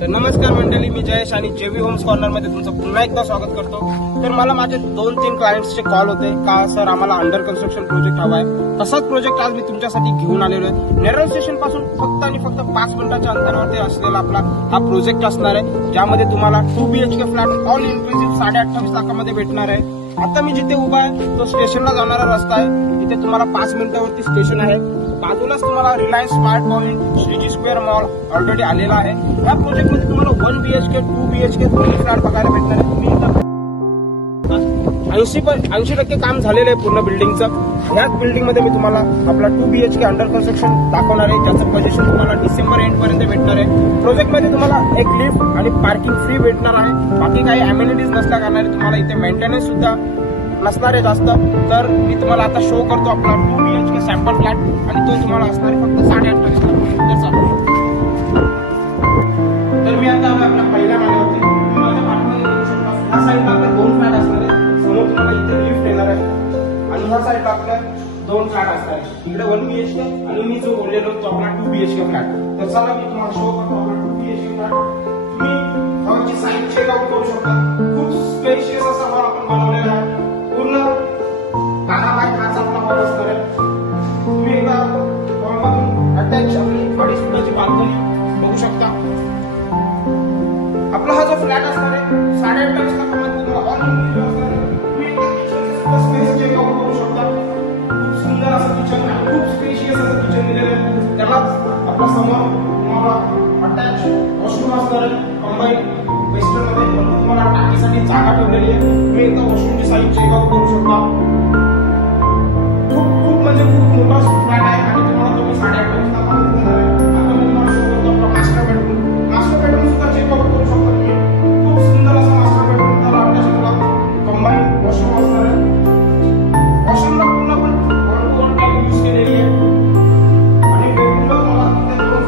तर नमस्कार मंडळी, मी जयेश आणि जेवी होम्स कॉर्नर मध्ये तुमचं पुन्हा एकदा स्वागत करतो. तर मला माझे 2-3 क्लायंट्सचे कॉल होते का सर आम्हाला अंडर कन्स्ट्रक्शन प्रोजेक्ट हवा आहे. तसाच प्रोजेक्ट आज मी तुमच्यासाठी घेऊन आलेलो आहे. नेरळ स्टेशन पासून फक्त आणि फक्त 5 मिनिटाच्या अंतरावरती असलेला आपला हा प्रोजेक्ट असणार आहे, ज्यामध्ये तुम्हाला 2 BHK फ्लॅट ऑल इन्क्लुसिव्ह 28.5 लाखामध्ये भेटणार आहे. आता मी जिथे उभा आहे तो स्टेशनला जाणारा रस्ता आहे. इथे तुम्हाला 5 मिनिटावरती स्टेशन आहे. बाजूलाच तुम्हाला Reliance smart point, Shreeji square mall already आलेला आहे. या प्रोजेक्टमध्ये तुम्हाला 1 BHK 2 BHK दोन्ही फ्लॅट बघायला भेटणार आहे. तुम्ही 80% काम झालेलं आहे पूर्ण बिल्डिंगचं. याच बिल्डिंगमध्ये मी तुम्हाला आपला 2 BHK अंडर कन्स्ट्रक्शन दाखवणार आहे, ज्याचं पोझिशन तुम्हाला डिसेंबर एंड पर्यंत भेटणार आहे. प्रोजेक्टमध्ये तुम्हाला एक लिफ्ट आणि पार्किंग फ्री भेटणार आहे. बाकी काही अमेनिटीज नसल्या कारणाने तुम्हाला इथे मेंटेनन्स सुद्धा नसणार आहे जास्त. तर मी तुम्हाला आता शो करतो आपला 2 BHK सॅम्पल फ्लॅट, आणि तो तुम्हाला असणार आहे फक्त 28.5 लाख. तर मी आता आपल्या पहिल्या माळ्यावरती माझ्या पाठीमागे बघू शकता. ह्या साईडला आपल्या 2 फ्लॅट असणार आहे. समोर तुम्हाला इथे लिफ्ट येणार आहे आणि ह्या साईडला आपल्या 2 फ्लॅट असणार आहे. इकडे 1 BHK आणि मी जो बोललेलो तो आपला 2 BHK फ्लॅट. तर चला मी तुम्हाला शो करतो आपला 2 BHK फ्लॅट. तुम्ही हॉलची साईज चेकआउट करू शकता. खूप स्पेशियस असा हॉल आपण बनवलेला आहे. पूर्ण 10 बाय 5 आपला हॉल असणार आहे. तुम्ही एकदा हॉलमधून अटॅच आपली 2.5 फुटाची बाल्कनी बघू शकता. आपला हा जो फ्लॅट असणार आहे 28.5 लाखामध्ये तुम्हाला ऑल इन्क्लुसिव्ह असणार आहे. तुम्ही एकदा किचनचे स्पेस चेकआउट करू शकता. खूप सुंदर असं किचन आहे. खूप स्पेशियस असं किचन दिलेलं आहे. त्यालाच आपल्या समोर तुम्हाला अटॅच वॉशरूम असणार आहे. कंबाईन वेस्टर्न मध्ये तुम्हाला टाकीसाठी जागा ठेवलेली आहे. तुम्ही एकदा वॉशरूमची साईज चेकआउट करू शकता. खूप म्हणजे खूप मोठा फ्लॅट आहे आणि तुम्हाला तुम्ही 28.5 लाखामध्ये देणार आहे. आता मी तुम्हाला शो करतो आपला मास्टर बेडरूम. मास्टर बेडरूम सुद्धा चेकआउट करू शकता तुम्ही. खूप सुंदर असा मास्टर बेडरूम. त्याला आपल्या तुम्हाला कंबाईन वॉशरूम असणार आहे. वॉशरूमला पूर्ण पण 1-to-1 टाईप यूज केलेली आहे आणि बेडरूमला तुम्हाला तिथे 2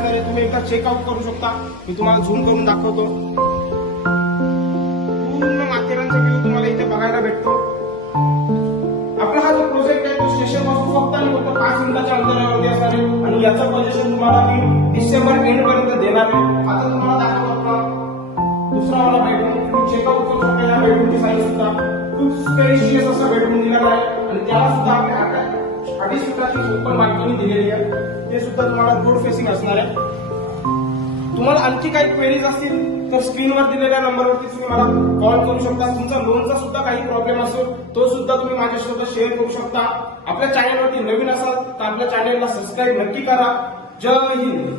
फीट तुम्ही एकदा चेकआउट करू शकता. मी तुम्हाला झूम करून दाखवतो. पूर्ण माथेरानचा व्ह्यू तुम्हाला इथे बघायला भेटतो. आपला हा जो प्रोजेक्ट आहे तो स्टेशन पासून फक्त आणि फक्त 5 मिनिटाच्या अंतरावरती असणार आहे आणि याचं पोझिशन तुम्हाला मी डिसेंबर एंड पर्यंत देणार आहे. आता तुम्हाला दाखवतो आपला दुसरा वाला बेडरूम. तुम्ही चेकआउट करू शकता. या बेडरूमची साईज सुद्धा खूप स्पेशियस असा बेडरूम दिलेला आहे आणि त्याला सुद्धा आपल्या 2.5 फुटाची ओपन बाल्कनी दिलेली आहे. ते सुद्धा तुम्हाला रोड फेसिंग असणार आहे. तुम्हाला आणखी काही क्वेरीज असतील तर स्क्रीनवर दिलेल्या नंबरवरती तुम्ही मला कॉल करू शकता. तुमचा लोनचा सुद्धा काही प्रॉब्लेम असेल तो सुद्धा तुम्ही माझ्यासोबत शेअर करू शकता. आपल्या चॅनलवरती नवीन असाल तर आपल्या चॅनलला सबस्क्राईब नक्की करा. जय हिंद.